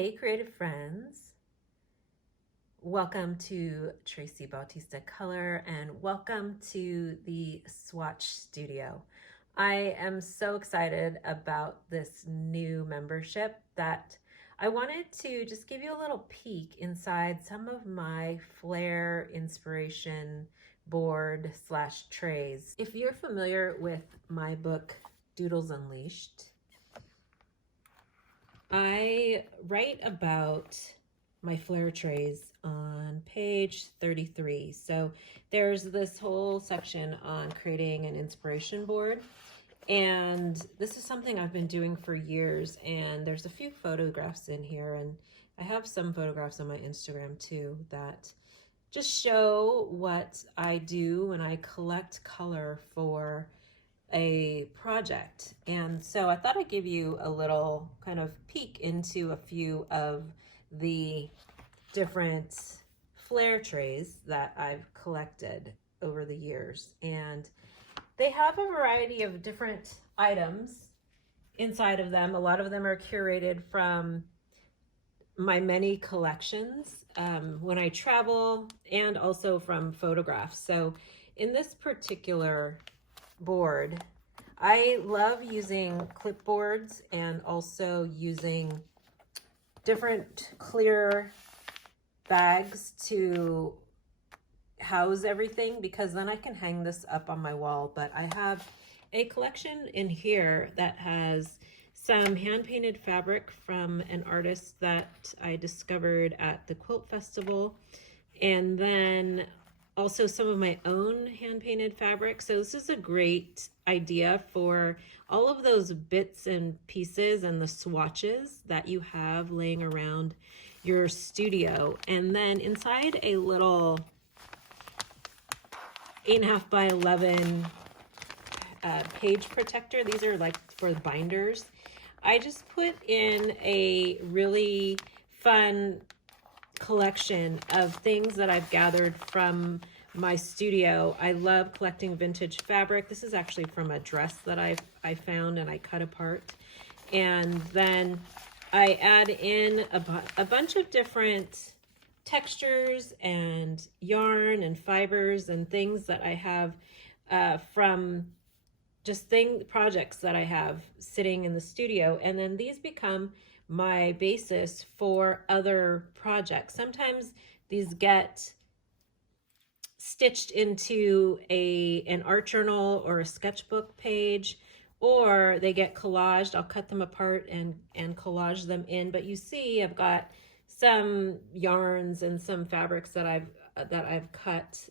Hey creative friends, welcome to Tracy Bautista Color and welcome to the Swatch Studio. I am so excited about this new membership that I wanted to just give you a little peek inside some of my Flair inspiration board slash trays. If you're familiar with my book Doodles Unleashed, I write about my Flair trays on page 33. So there's this whole section on creating an inspiration board. And this is something I've been doing for years. And there's a few photographs in here. And I have some photographs on my Instagram too that just show what I do when I collect color for a project. And so I thought I'd give you a little kind of peek into a few of the different Flair trays that I've collected over the years. And they have a variety of different items inside of them. A lot of them are curated from my many collections when I travel, and also from photographs. So in this particular board, I love using clipboards and also using different clear bags to house everything, because then I can hang this up on my wall. But I have a collection in here that has some hand-painted fabric from an artist that I discovered at the Quilt Festival, and then also some of my own hand-painted fabric. So this is a great idea for all of those bits and pieces and the swatches that you have laying around your studio. And then inside a little 8.5 by 11 page protector, these are like for binders, I just put in a really fun collection of things that I've gathered from my studio. I love collecting vintage fabric. This is actually from a dress that I found and I cut apart. And then I add in a bunch of different textures and yarn and fibers and things that I have from just projects that I have sitting in the studio. And then these become my basis for other projects. Sometimes these get stitched into an art journal or a sketchbook page, or they get collaged. I'll cut them apart and collage them in. But you see, I've got some yarns and some fabrics that I've cut.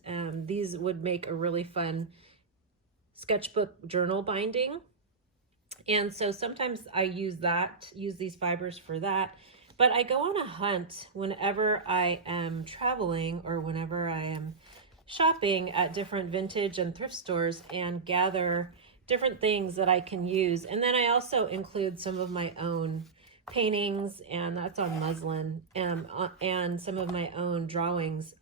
These would make a really fun sketchbook journal binding. And so sometimes I use these fibers for that. But I go on a hunt whenever I am traveling or whenever I am shopping at different vintage and thrift stores and gather different things that I can use. And then I also include some of my own paintings, and that's on muslin, and some of my own drawings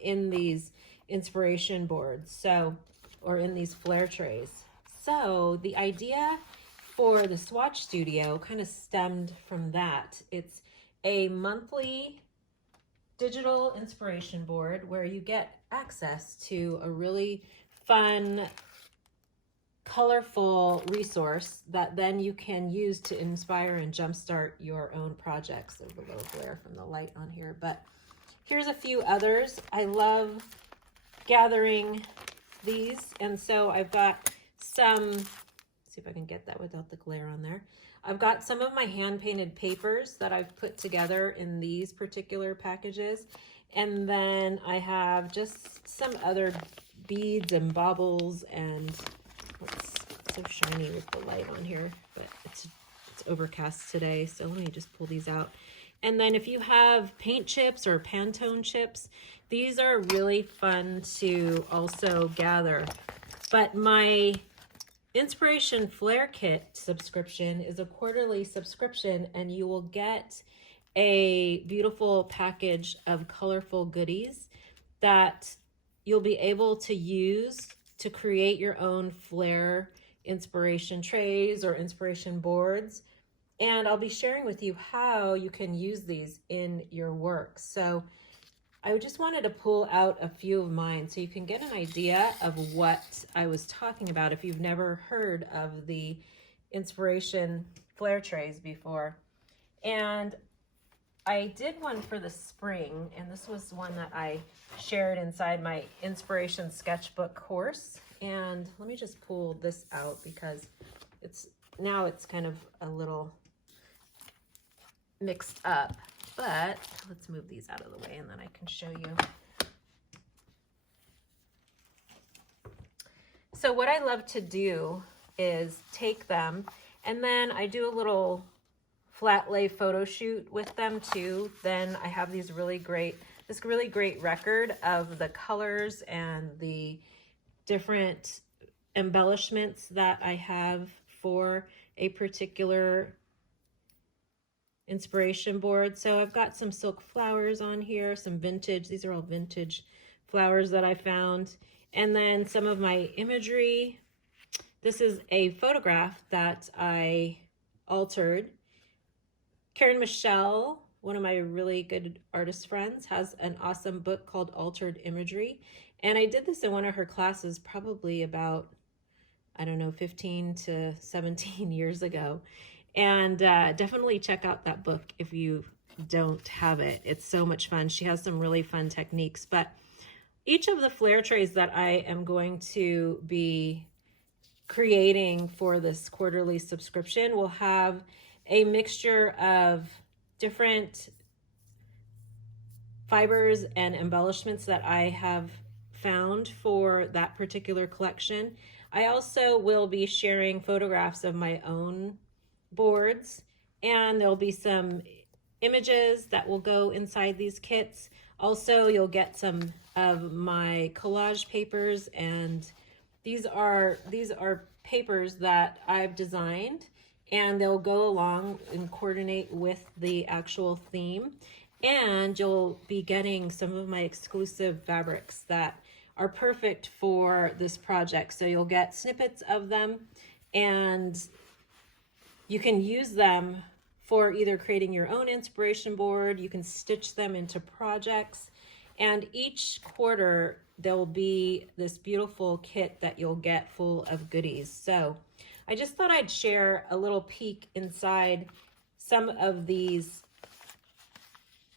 in these inspiration boards, or in these Flair trays. So the idea for the Swatch Studio kind of stemmed from that. It's a monthly digital inspiration board where you get access to a really fun, colorful resource that then you can use to inspire and jumpstart your own projects. There's a little glare from the light on here, but here's a few others. I love gathering these, and so I've got some, let's see if I can get that without the glare on there. I've got some of my hand-painted papers that I've put together in these particular packages, and then I have just some other beads and baubles, and it's so shiny with the light on here, but it's overcast today, so let me just pull these out. And then if you have paint chips or Pantone chips, these are really fun to also gather. But my Inspiration Flair Kit subscription is a quarterly subscription, and you will get a beautiful package of colorful goodies that you'll be able to use to create your own Flair inspiration trays or inspiration boards And I'll be sharing with you how you can use these in your work. So I just wanted to pull out a few of mine so you can get an idea of what I was talking about if you've never heard of the Inspiration Flair trays before. And I did one for the spring, and this was one that I shared inside my Inspiration Sketchbook course. And let me just pull this out because it's kind of a little mixed up, but let's move these out of the way and then I can show you. So what I love to do is take them and then I do a little flat lay photo shoot with them too. Then I have this really great record of the colors and the different embellishments that I have for a particular inspiration board. So I've got some silk flowers on here, some vintage, these are all vintage flowers that I found. And then some of my imagery. This is a photograph that I altered. Karen Michelle, one of my really good artist friends, has an awesome book called Altered Imagery. And I did this in one of her classes probably about, I don't know, 15 to 17 years ago. And definitely check out that book if you don't have it. It's so much fun. She has some really fun techniques. But each of the Flair trays that I am going to be creating for this quarterly subscription will have a mixture of different fibers and embellishments that I have found for that particular collection. I also will be sharing photographs of my own boards, and there'll be some images that will go inside these kits. Also, you'll get some of my collage papers, and these are papers that I've designed, and they'll go along and coordinate with the actual theme. And you'll be getting some of my exclusive fabrics that are perfect for this project. So you'll get snippets of them, and you can use them for either creating your own inspiration board. You can stitch them into projects, and each quarter there'll be this beautiful kit that you'll get full of goodies. So I just thought I'd share a little peek inside some of these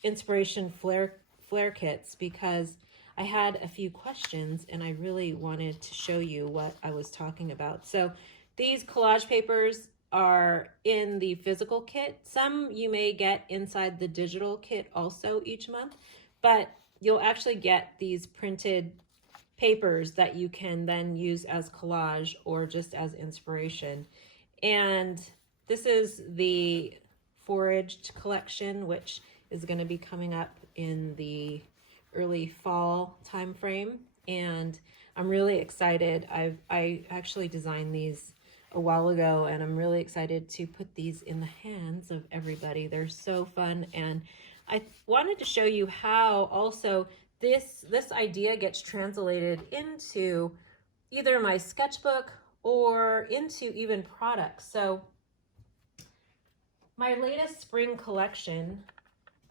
Inspiration Flair kits because I had a few questions and I really wanted to show you what I was talking about. So these collage papers are in the physical kit. Some you may get inside the digital kit also each month, but you'll actually get these printed papers that you can then use as collage or just as inspiration. And this is the foraged collection, which is going to be coming up in the early fall time frame, and I'm really excited. I actually designed these a while ago, and I'm really excited to put these in the hands of everybody. They're so fun, and I wanted to show you how also this idea gets translated into either my sketchbook or into even products. So my latest spring collection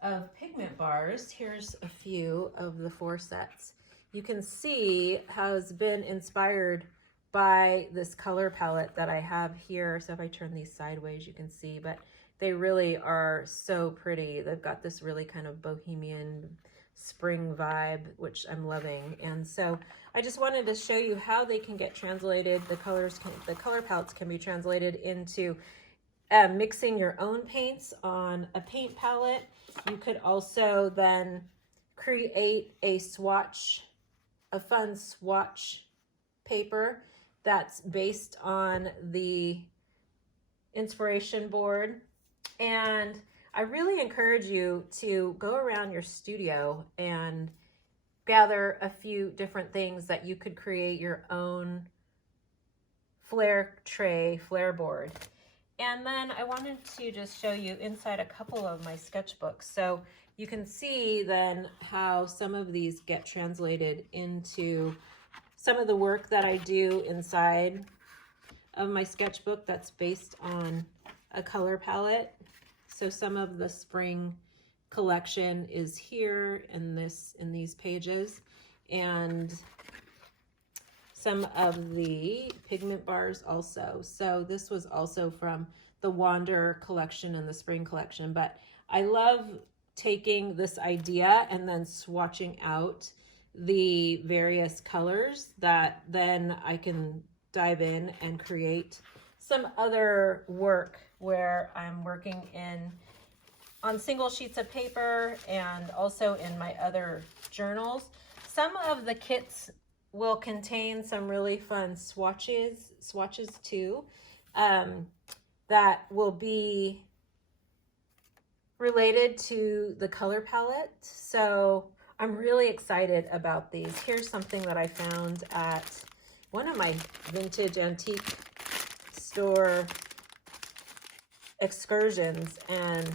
of pigment bars, here's a few of the 4 sets. You can see has been inspired by this color palette that I have here. So if I turn these sideways, you can see, but they really are so pretty. They've got this really kind of bohemian spring vibe, which I'm loving. And so I just wanted to show you how they can get translated. The color palettes can be translated into mixing your own paints on a paint palette. You could also then create a fun swatch paper that's based on the inspiration board. And I really encourage you to go around your studio and gather a few different things that you could create your own Flair tray, Flair board. And then I wanted to just show you inside a couple of my sketchbooks. So you can see then how some of these get translated into some of the work that I do inside of my sketchbook that's based on a color palette. So some of the spring collection is here in these pages, and some of the pigment bars also. So this was also from the Wander collection and the spring collection, but I love taking this idea and then swatching out the various colors that then I can dive in and create some other work where I'm working on single sheets of paper and also in my other journals. Some of the kits will contain some really fun swatches too, that will be related to the color palette. So I'm really excited about these. Here's something that I found at one of my vintage antique store excursions, and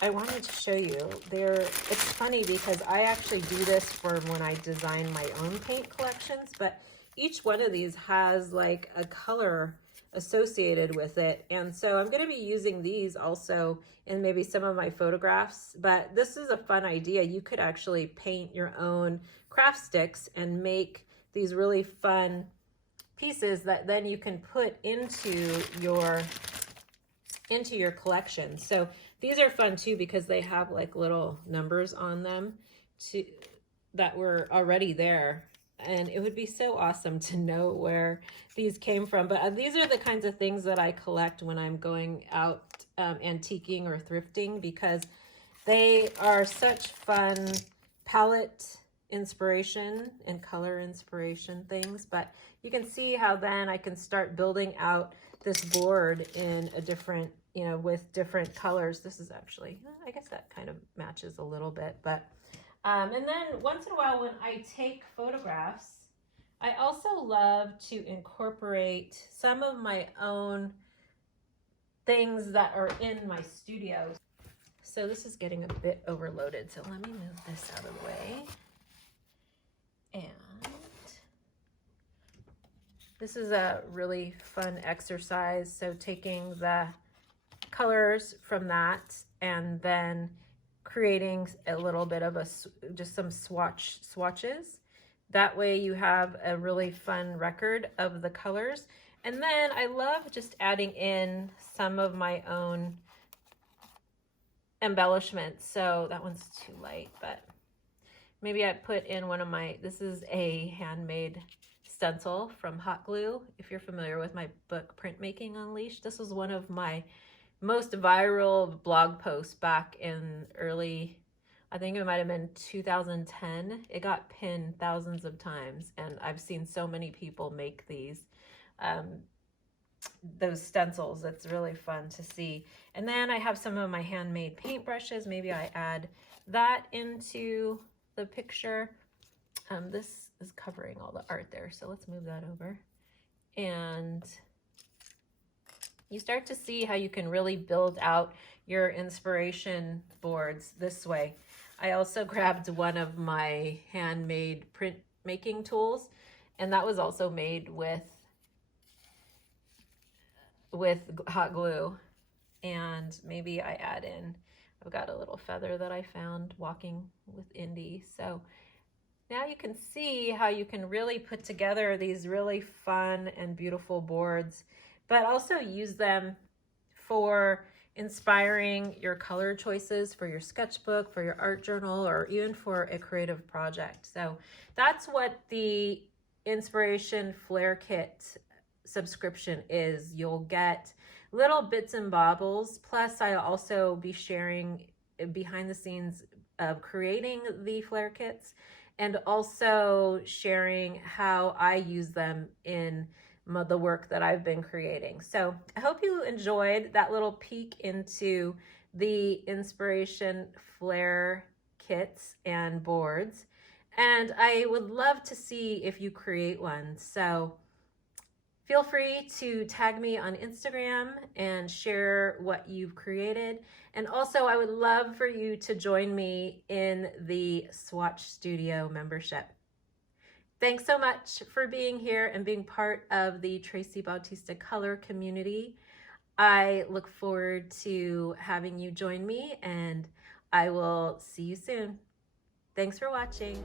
I wanted to show you. It's funny because I actually do this for when I design my own paint collections, but each one of these has like a color associated with it. And so I'm going to be using these also in maybe some of my photographs, but this is a fun idea. You could actually paint your own craft sticks and make these really fun pieces that then you can put into your collection. So these are fun too because they have like little numbers on them that were already there. And it would be so awesome to know where these came from. But these are the kinds of things that I collect when I'm going out antiquing or thrifting, because they are such fun palette inspiration and color inspiration things. But you can see how then I can start building out this board in a different, with different colors. This is actually, I guess that kind of matches a little bit, but and then once in a while when I take photographs, I also love to incorporate some of my own things that are in my studio. So this is getting a bit overloaded, so let me move this out of the way. And this is a really fun exercise. So taking the colors from that and then creating a little bit of just some swatches. That way you have a really fun record of the colors. And then I love just adding in some of my own embellishments. So that one's too light, but maybe I put in one of this is a handmade stencil from Hot Glue. If you're familiar with my book, Printmaking Unleashed, this was one of my most viral blog posts back in I think it might have been 2010. It got pinned thousands of times, and I've seen so many people make those stencils. It's really fun to see. And then I have some of my handmade paintbrushes. Maybe I add that into the picture. This is covering all the art there, so let's move that over. And you start to see how you can really build out your inspiration boards this way. I also grabbed one of my handmade printmaking tools, and that was also made with hot glue. And maybe I add in, I've got a little feather that I found walking with Indy. So now you can see how you can really put together these really fun and beautiful boards, but also use them for inspiring your color choices for your sketchbook, for your art journal, or even for a creative project. So that's what the Inspiration Flair Kit subscription is. You'll get little bits and baubles, plus I'll also be sharing behind the scenes of creating the Flair kits, and also sharing how I use them in the work that I've been creating. So I hope you enjoyed that little peek into the Inspiration Flair kits and boards. And I would love to see if you create one. So feel free to tag me on Instagram and share what you've created. And also I would love for you to join me in the Swatch Studio membership. Thanks so much for being here and being part of the Tracy Bautista Color community. I look forward to having you join me, and I will see you soon. Thanks for watching.